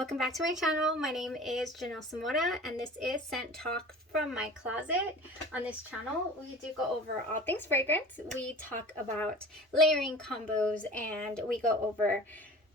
Welcome back to my channel. My name is Janelle Samora and this is Scent Talk from my closet. On this channel, we do go over all things fragrance. We talk about layering combos and we go over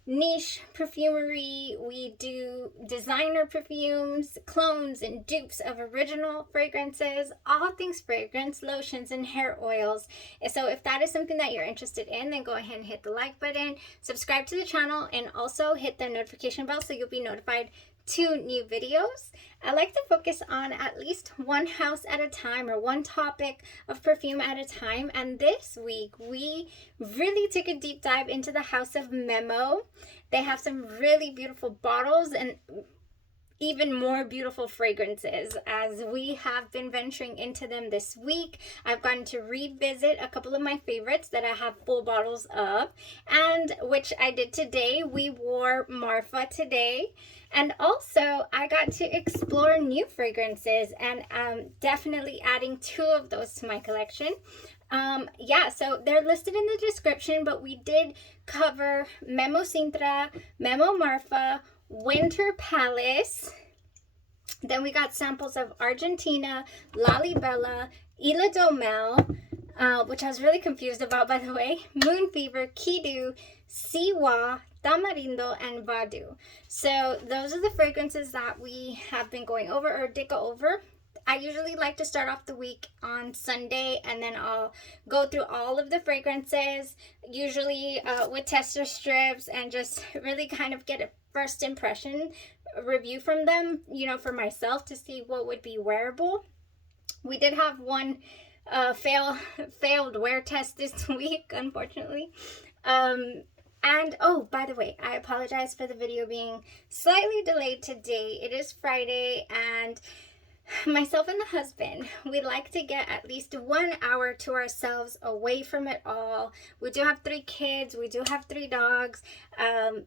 niche perfumery. We do designer perfumes, clones and dupes of original fragrances, all things fragrance, lotions and hair oils. So if that is something that you're interested in, then go ahead and hit the like button, subscribe to the channel, and also hit the notification bell so you'll be notified to new videos. I like to focus on at least one house at a time or one topic of perfume at a time, and this week we really took a deep dive into the house of Memo. They have some really beautiful bottles and even more beautiful fragrances. As we have been venturing into them this week, I've gotten to revisit a couple of my favorites that I have full bottles of, and which I did today. We wore Marfa today, and also I got to explore new fragrances, and definitely adding two of those to my collection. Yeah, so they're listed in the description, but we did cover Memo Sintra, Memo Marfa, Winter Palace. Then we got samples of Argentina, Lalibela, Ilha Do Mel, which I was really confused about, by the way, Moon Fever, Kedu, Siwa, Tamarindo, and Vaadhoo. So those are the fragrances that we have been going over or did go over. I usually like to start off the week on Sunday, and then I'll go through all of the fragrances, usually with tester strips, and just really kind of get a first impression review from them, you know, for myself to see what would be wearable. We did have one failed wear test this week, unfortunately. And oh, by the way, I apologize for the video being slightly delayed today. It is Friday, and myself and the husband, we like to get at least 1 hour to ourselves away from it all. We do have 3 kids. We do have 3 dogs.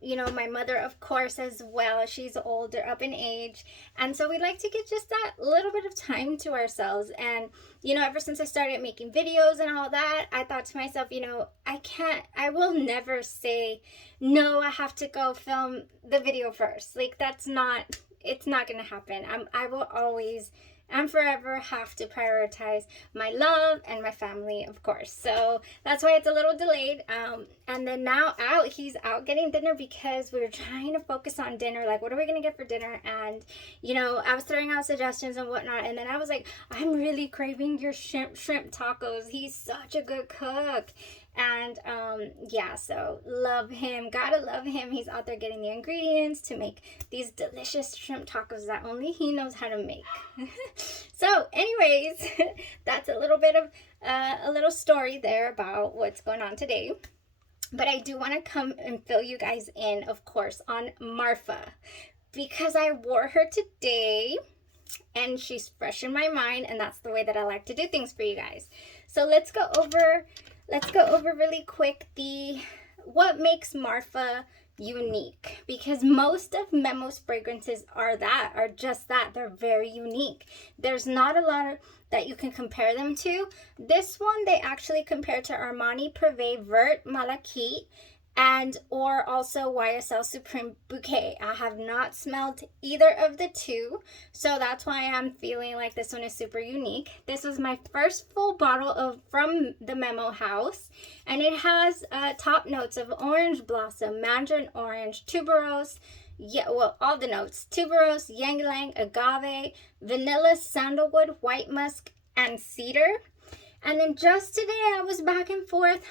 You know, my mother, of course, as well. She's older, up in age. And so we like to get just that little bit of time to ourselves. And, you know, ever since I started making videos and all that, I thought to myself, you know, I will never say, no, I have to go film the video first. Like, it's not gonna happen. I will always and forever have to prioritize my love and my family, of course. So that's why it's a little delayed. And then now he's out getting dinner because we were trying to focus on dinner. Like, what are we gonna get for dinner? And, you know, I was throwing out suggestions and whatnot. And then I was like, I'm really craving your shrimp tacos. He's such a good cook. And yeah, so love him, gotta love him. He's out there getting the ingredients to make these delicious shrimp tacos that only he knows how to make. So anyways, that's a little bit of a little story there about what's going on today. But I do want to come and fill you guys in, of course, on Marfa, because I wore her today and she's fresh in my mind, and that's the way that I like to do things for you guys. So let's go over really quick what makes Marfa unique, because most of Memo's fragrances are just that. They're very unique. There's not a lot that you can compare them to. This one they actually compare to Armani Privé Vert Malachite and or also YSL Supreme Bouquet. I have not smelled either of the two, so that's why I'm feeling like this one is super unique. This was my first full bottle from the Memo house, and it has top notes of orange blossom, mandarin orange, tuberose, all the notes: tuberose, ylang-ylang, agave, vanilla, sandalwood, white musk, and cedar. And then just today I was back and forth,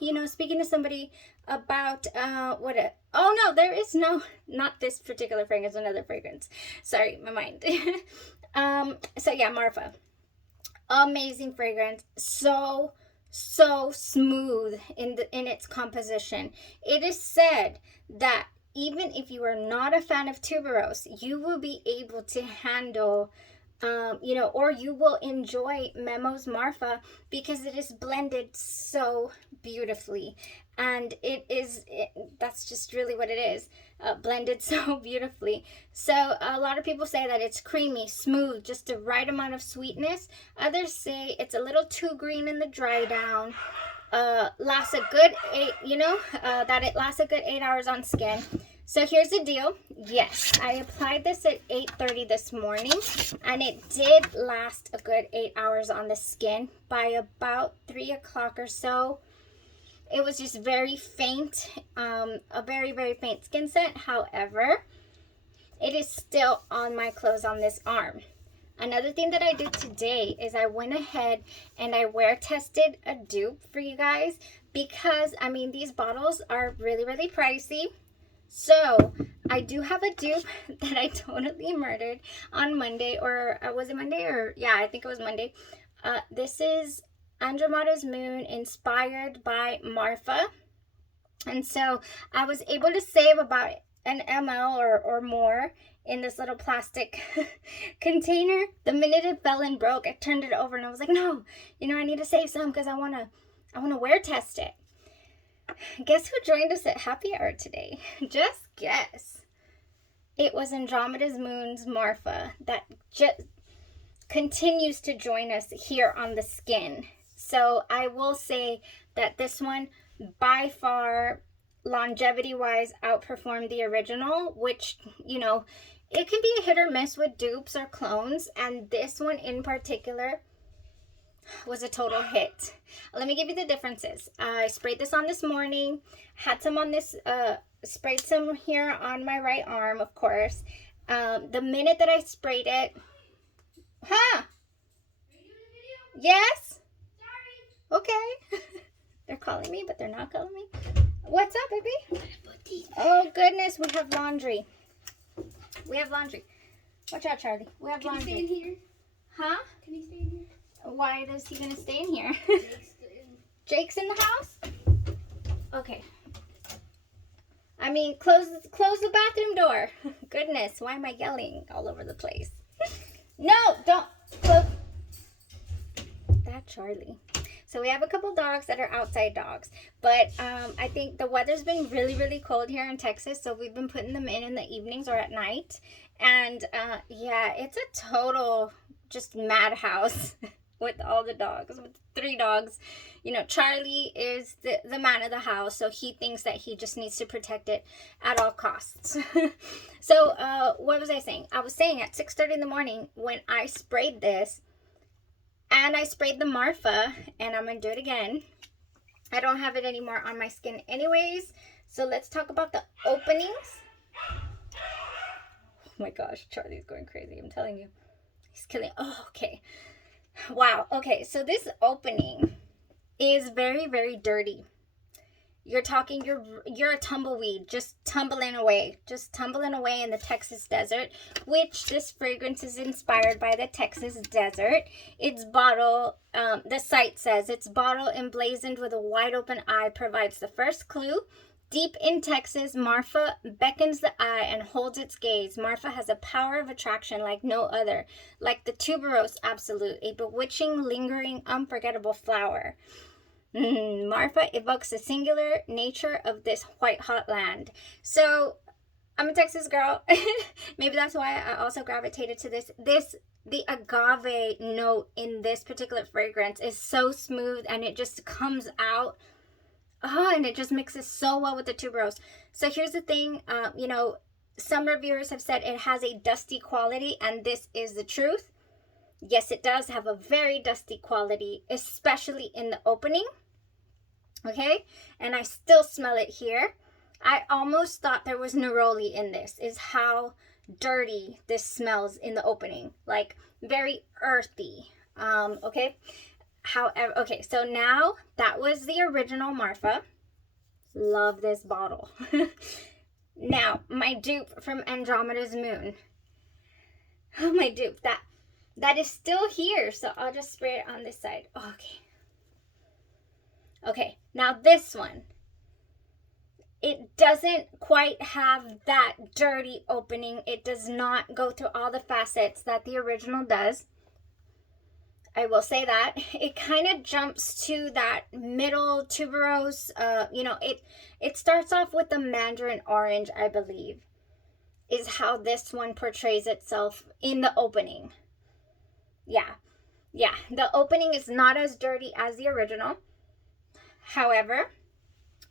you know, speaking to somebody about there is not this particular fragrance, another fragrance. Sorry, my mind. So yeah, Marfa, amazing fragrance, so smooth in its composition. It is said that even if you are not a fan of tuberose, you will be able to handle you know, or you will enjoy Memo's Marfa because it is blended so beautifully. And that's just really what it is, blended so beautifully. So a lot of people say that it's creamy, smooth, just the right amount of sweetness. Others say it's a little too green in the dry down. Lasts a good 8 hours on skin. So here's the deal. Yes, I applied this at 8:30 this morning, and it did last a good 8 hours on the skin. By about 3 o'clock or so, it was just very faint, a very, very faint skin scent. However, it is still on my clothes on this arm. Another thing that I did today is I went ahead and I wear tested a dupe for you guys, because, I mean, these bottles are really, really pricey. So I do have a dupe that I totally murdered on Monday, or was it Monday? Or yeah, I think it was Monday. This is Andromeda's Moon, inspired by Marfa. And so I was able to save about an ml or more in this little plastic container. The minute it fell and broke, I turned it over and I was like, no, you know, I need to save some because I want to wear test it. Guess who joined us at happy hour today? Just guess. It was Andromeda's Moon's Marfa that just continues to join us here on the skin. So I will say that this one by far, longevity wise, outperformed the original, which, you know, it can be a hit or miss with dupes or clones, and this one in particular was a total hit. Let me give you the differences. I sprayed this on this morning, had some on this, sprayed some here on my right arm, of course. The minute that I sprayed it, huh? Yes? Sorry. Okay. They're calling me, but they're not calling me. What's up, baby? Oh, goodness, we have laundry. We have laundry. Watch out, Charlie. We have laundry. Can he stay in here? Huh? Can he stay in here? Why is he gonna stay in here? Jake's in the house? Okay. I mean, close the bathroom door. Goodness, why am I yelling all over the place? No, don't close. That Charlie. So we have a couple dogs that are outside dogs, but I think the weather's been really, really cold here in Texas, so we've been putting them in the evenings or at night. And yeah, it's a total just madhouse with all the dogs, with 3 dogs. You know, Charlie is the man of the house, so he thinks that he just needs to protect it at all costs. So what was I saying? I was saying at 6:30 in the morning when I sprayed this, and I sprayed the Marfa, and I'm going to do it again. I don't have it anymore on my skin anyways. So let's talk about the openings. Oh my gosh, Charlie's going crazy. I'm telling you. He's killing. Oh, okay. Wow. Okay, so this opening is very, very dirty. You're talking, you're a tumbleweed, just tumbling away in the Texas desert, which this fragrance is inspired by the Texas desert. Its bottle, the site says, its bottle emblazoned with a wide open eye provides the first clue. Deep in Texas, Marfa beckons the eye and holds its gaze. Marfa has a power of attraction like no other, like the tuberose absolute, a bewitching, lingering, unforgettable flower. Marfa evokes the singular nature of this white hot land. So I'm a Texas girl. Maybe that's why I also gravitated to this. The agave note in this particular fragrance is so smooth, and it just comes out. Oh, and it just mixes so well with the tuberose. So here's the thing, you know, some reviewers have said it has a dusty quality, and this is the truth. Yes, it does have a very dusty quality, especially in the opening. Okay, and I still smell it here. I almost thought there was neroli in this, is how dirty this smells in the opening. Like, very earthy. Okay. However, okay, so now that was the original Marfa. Love this bottle. Now, my dupe from Andromeda's Moon. Oh, my dupe. That is still here, so I'll just spray it on this side. Okay. Okay, now this one. It doesn't quite have that dirty opening. It does not go through all the facets that the original does. I will say that. It kind of jumps to that middle tuberose. You know, it starts off with the mandarin orange, I believe, is how this one portrays itself in the opening. Yeah. Yeah, the opening is not as dirty as the original. However,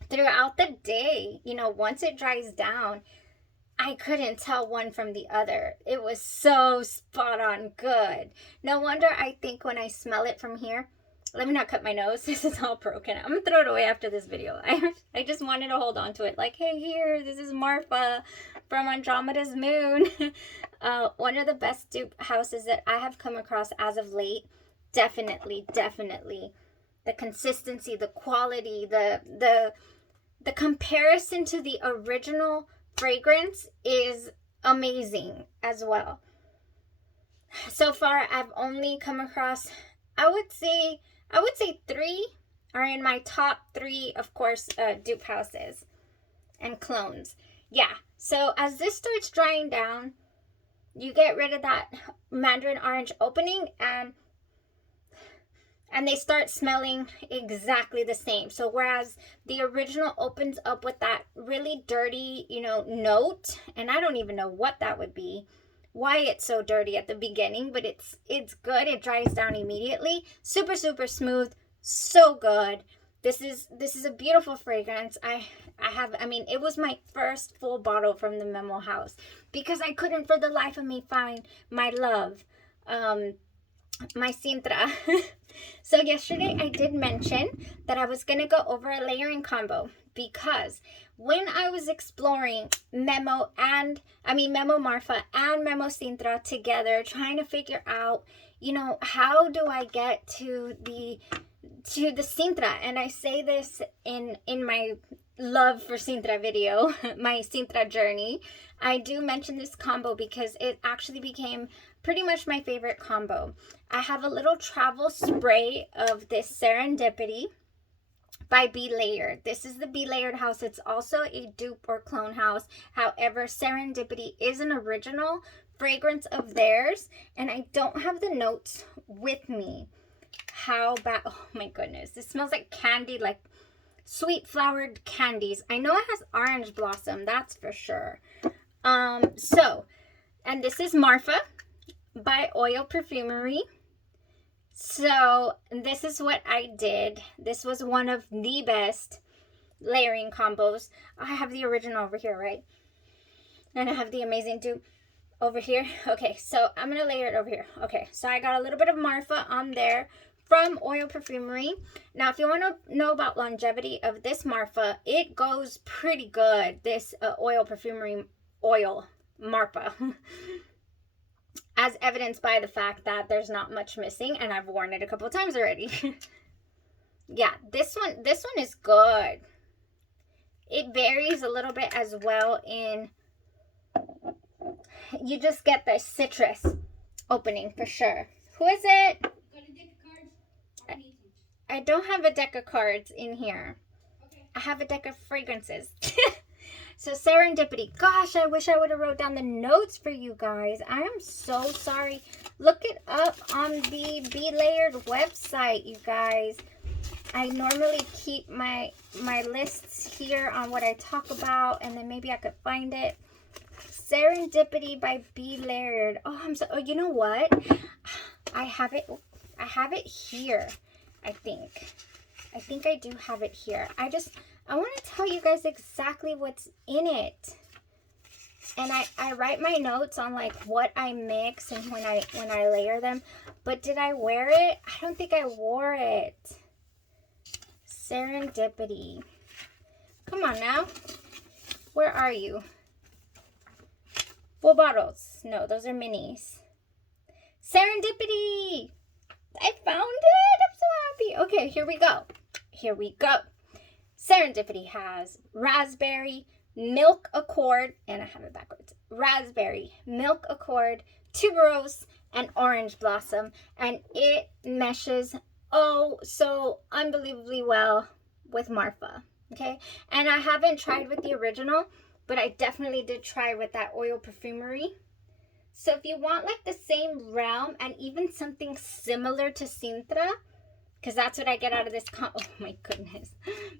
throughout the day, you know, once it dries down, I couldn't tell one from the other. It was so spot on good. No wonder I think when I smell it from here, let me not cut my nose. This is all broken. I'm gonna throw it away after this video. I just wanted to hold on to it. Like, hey, here, this is Marfa from Andromeda's Moon. One of the best dupe houses that I have come across as of late. Definitely, definitely. The consistency, the quality, the comparison to the original fragrance is amazing as well. So far, I've only come across, I would say 3 are in my top 3, of course, dupe houses and clones. Yeah, so as this starts drying down, you get rid of that mandarin orange opening, and they start smelling exactly the same. So whereas the original opens up with that really dirty, note, and I don't even know what that would be, why it's so dirty at the beginning, but it's good. It dries down immediately. Super, super smooth. So good. This is a beautiful fragrance. I mean, it was my first full bottle from the Memo house because I couldn't for the life of me find my love, my Sintra. So yesterday I did mention that I was going to go over a layering combo because when I was exploring Memo Marfa and Memo Sintra together, trying to figure out, how do I get to the Sintra? And I say this in my love for Sintra video, my Sintra journey. I do mention this combo because it actually became pretty much my favorite combo. I have a little travel spray of this Serendipity by Be Layered. This is the Be Layered house. It's also a dupe or clone house. However, Serendipity is an original fragrance of theirs, and I don't have the notes with me. How bad? Oh my goodness. This smells like candy, like sweet flowered candies. I know it has orange blossom, that's for sure. And this is Marfa by Oil Perfumery. So this is what I did. This was one of the best layering combos. I have the original over here, right? And I have the amazing dupe over here. Okay, so I'm gonna layer it over here. Okay, so I got a little bit of Marfa on there from Oil Perfumery. Now, if you want to know about longevity of this Marfa, it goes pretty good. This Oil Perfumery oil Marfa. As evidenced by the fact that there's not much missing, and I've worn it a couple of times already. Yeah, this one is good. It varies a little bit as well in, you just get the citrus opening for sure. Who is it? I don't have a deck of cards in here. Okay. I have a deck of fragrances. So Serendipity. Gosh, I wish I would have wrote down the notes for you guys. I am so sorry. Look it up on the Be Layered website, you guys. I normally keep my lists here on what I talk about, and then maybe I could find it. Serendipity by Be Layered. Oh, oh, you know what? I have it here. I think I do have it here. I want to tell you guys exactly what's in it. And I write my notes on like what I mix and when I layer them. But did I wear it? I don't think I wore it. Serendipity. Come on now. Where are you? Full bottles. No, those are minis. Serendipity. I found it. I'm so happy. Okay, here we go. Here we go. Serendipity has raspberry, milk accord, and I have it backwards. Raspberry, milk accord, tuberose, and orange blossom. And it meshes oh so unbelievably well with Marfa. Okay, and I haven't tried with the original, but I definitely did try with that Oil Perfumery. So if you want like the same realm and even something similar to Sintra, because that's what I get out of this oh my goodness.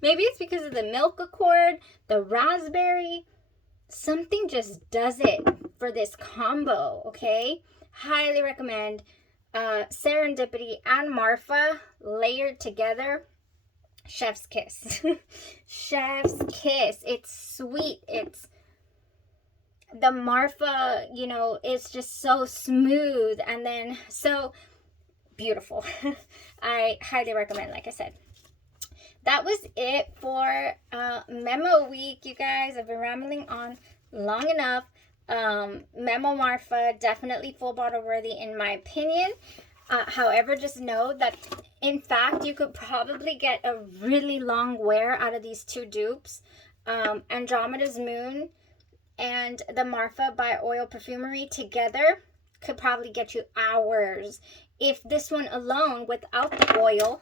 Maybe it's because of the milk accord, the raspberry. Something just does it for this combo, okay? Highly recommend Serendipity and Marfa layered together. Chef's kiss. Chef's kiss. It's sweet. the Marfa, you know, is just so smooth and then so beautiful. I highly recommend, like I said. That was it for Memo Week, you guys. I've been rambling on long enough. Memo Marfa, definitely full bottle worthy in my opinion. However, just know that in fact you could probably get a really long wear out of these two dupes. Andromeda's Moon and the Marfa by Oil Perfumery together could probably get you hours. If this one alone without the oil,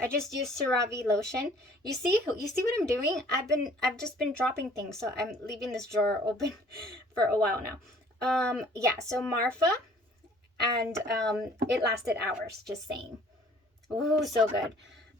I just used CeraVe lotion. You see what I'm doing? I've just been dropping things, so I'm leaving this drawer open for a while now. Yeah, so Marfa, and it lasted hours, just saying. Ooh, so good.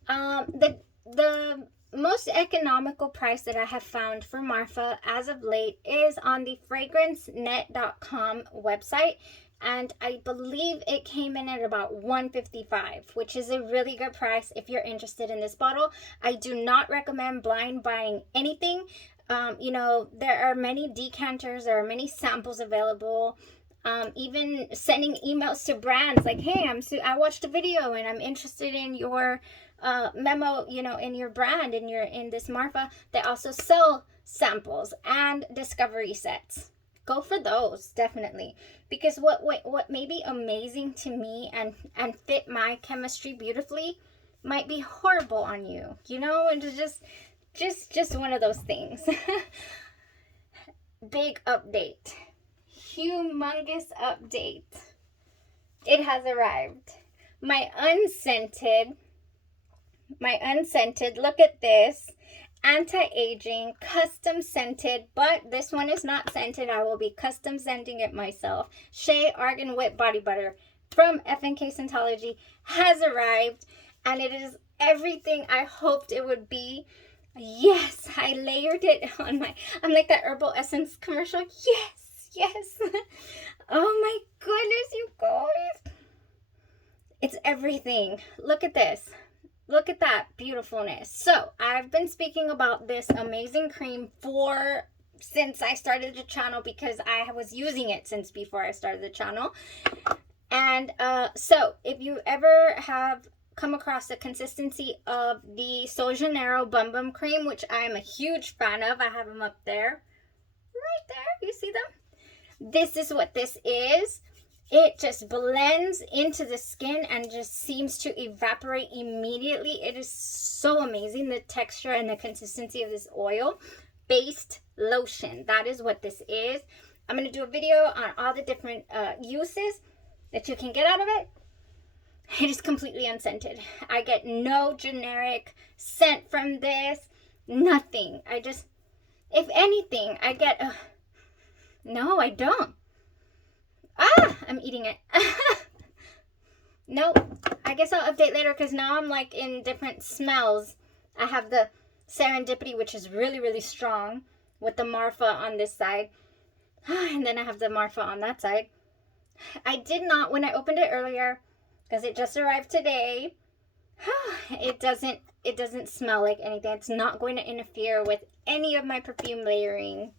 The most economical price that I have found for Marfa as of late is on the fragrancenet.com website. And I believe it came in at about $155, which is a really good price if you're interested in this bottle. I do not recommend blind buying anything. You know, there are many decanters, there are many samples available. Even sending emails to brands like, hey, I watched a video and I'm interested in your memo, you know, in your brand, in this Marfa. They also sell samples and discovery sets. Go for those, definitely, because what may be amazing to me and fit my chemistry beautifully might be horrible on you, you know. And it's just one of those things. Big update, humongous update. It has arrived. My unscented, look at this. Anti-aging, custom scented, but this one is not scented. I will be custom scenting it myself. Shea Argan Whip Body Butter from F&K Scent-Ology has arrived, and it is everything I hoped it would be. Yes, I layered it on I'm like that Herbal Essence commercial. Yes. Oh my goodness, you guys. It's everything. Look at this. Look at that beautifulness. So I've been speaking about this amazing cream since I started the channel, because I was using it since before I started the channel. And so if you ever have come across the consistency of the Sol Janeiro Bum Bum Cream, which I am a huge fan of, I have them up there, right there, you see them? This is what this is. It just blends into the skin and just seems to evaporate immediately. It is so amazing, the texture and the consistency of this oil-based lotion. That is what this is. I'm going to do a video on all the different uses that you can get out of it. It is completely unscented. I get no generic scent from this. Nothing. If anything, I get no, I don't. I'm eating it. Nope. I guess I'll update later, because now I'm like in different smells. I have the Serendipity, which is really, really strong, with the Marfa on this side. And then I have the Marfa on that side. I did not, when I opened it earlier, because it just arrived today, it doesn't smell like anything. It's not going to interfere with any of my perfume layering.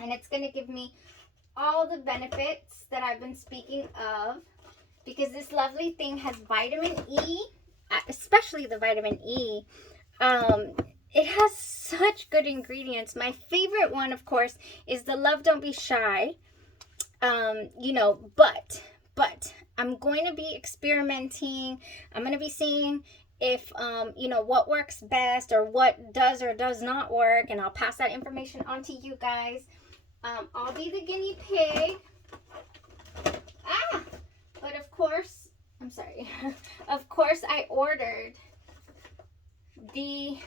And it's going to give me all the benefits that I've been speaking of, because this lovely thing has vitamin E, especially the vitamin E. It has such good ingredients. My favorite one, of course, is the Love Don't Be Shy. You know, but I'm going to be experimenting. I'm going to be seeing if you know, what works best, or what does or does not work, and I'll pass that information on to you guys. I'll be the guinea pig. But of course, I'm sorry. Of course, I ordered the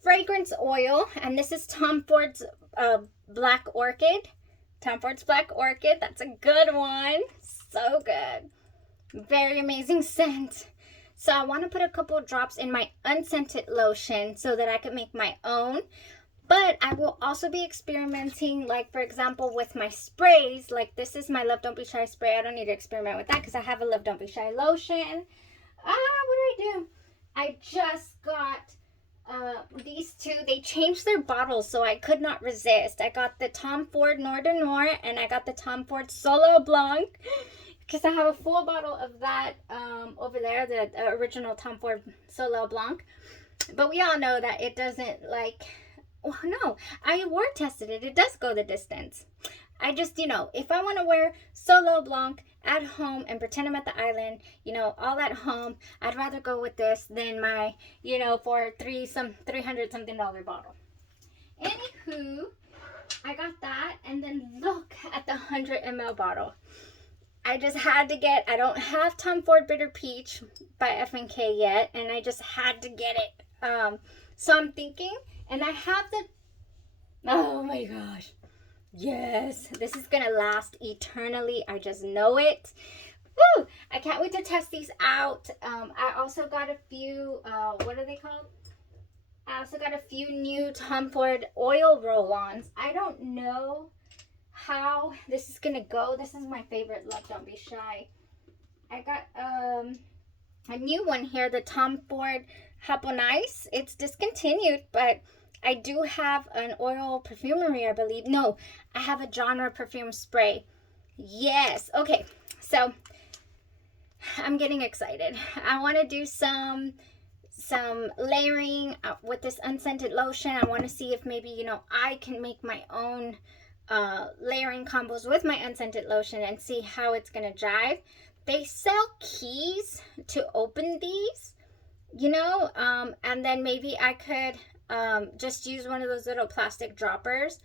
fragrance oil, and this is Tom Ford's Black Orchid. Tom Ford's Black Orchid. That's a good one. So good. Very amazing scent. So I want to put a couple drops in my unscented lotion so that I can make my own. But I will also be experimenting, like, for example, with my sprays. Like, this is my Love Don't Be Shy spray. I don't need to experiment with that because I have a Love Don't Be Shy lotion. What do? I just got these two, they changed their bottles, so I could not resist. I got the Tom Ford Noir de Noir, and I got the Tom Ford Solo Blanc, because I have a full bottle of that over there, the original Tom Ford Solo Blanc. But we all know that it doesn't, like, well, no, I word tested it. It does go the distance. I just, you know, if I want to wear Solo Blanc at home and pretend I'm at the island, you know, all at home, I'd rather go with this than my, you know, for $300 something bottle. Anywho, I got that, and then look at the 100 ml bottle. I just had to get, I don't have Tom Ford Bitter Peach by F&K yet, and I just had to get it. So I'm thinking, and I have the, oh my gosh. Yes, this is gonna last eternally. I just know it. Woo! I can't wait to test these out. I also got a few, what are they called? I also got a few new Tom Ford oil roll-ons. I don't know how this is gonna go. This is my favorite. Love, don't be shy. I got a new one here, the Tom Ford Japonice. It's discontinued, but I do have an oil perfumery, I believe. No, I have a genre perfume spray. Yes. Okay. So I'm getting excited. I want to do some layering with this unscented lotion. I want to see if maybe, you know, I can make my own layering combos with my unscented lotion and see how it's going to jive. They sell keys to open these, you know, and then maybe I could just use one of those little plastic droppers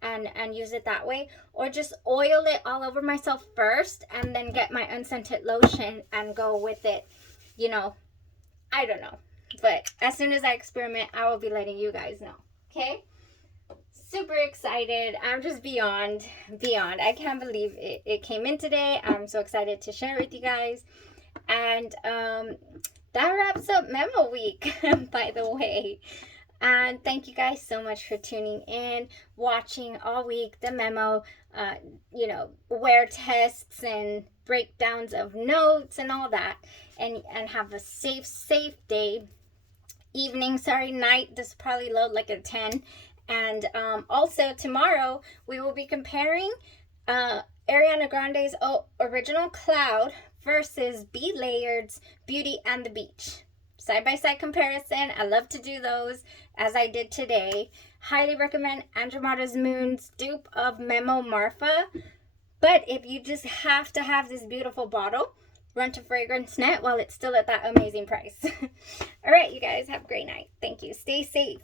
and use it that way, or just oil it all over myself first and then get my unscented lotion and go with it, you know. I don't know, but as soon as I experiment, I will be letting you guys know. Okay, super excited. I'm just beyond. I can't believe it came in today. I'm so excited to share it with you guys. And that wraps up Memo Week, by the way. And thank you guys so much for tuning in, watching all week the memo, you know, wear tests and breakdowns of notes and all that. And have a safe day, night. This will probably load like a 10. And also tomorrow we will be comparing Ariana Grande's original Cloud versus B Layard's Beauty and the Beach. Side-by-side comparison. I love to do those, as I did today. Highly recommend Andromada's Moon's dupe of Memo Marfa. But if you just have to have this beautiful bottle, run to Fragrance Net while it's still at that amazing price. All right, you guys, have a great night. Thank you. Stay safe.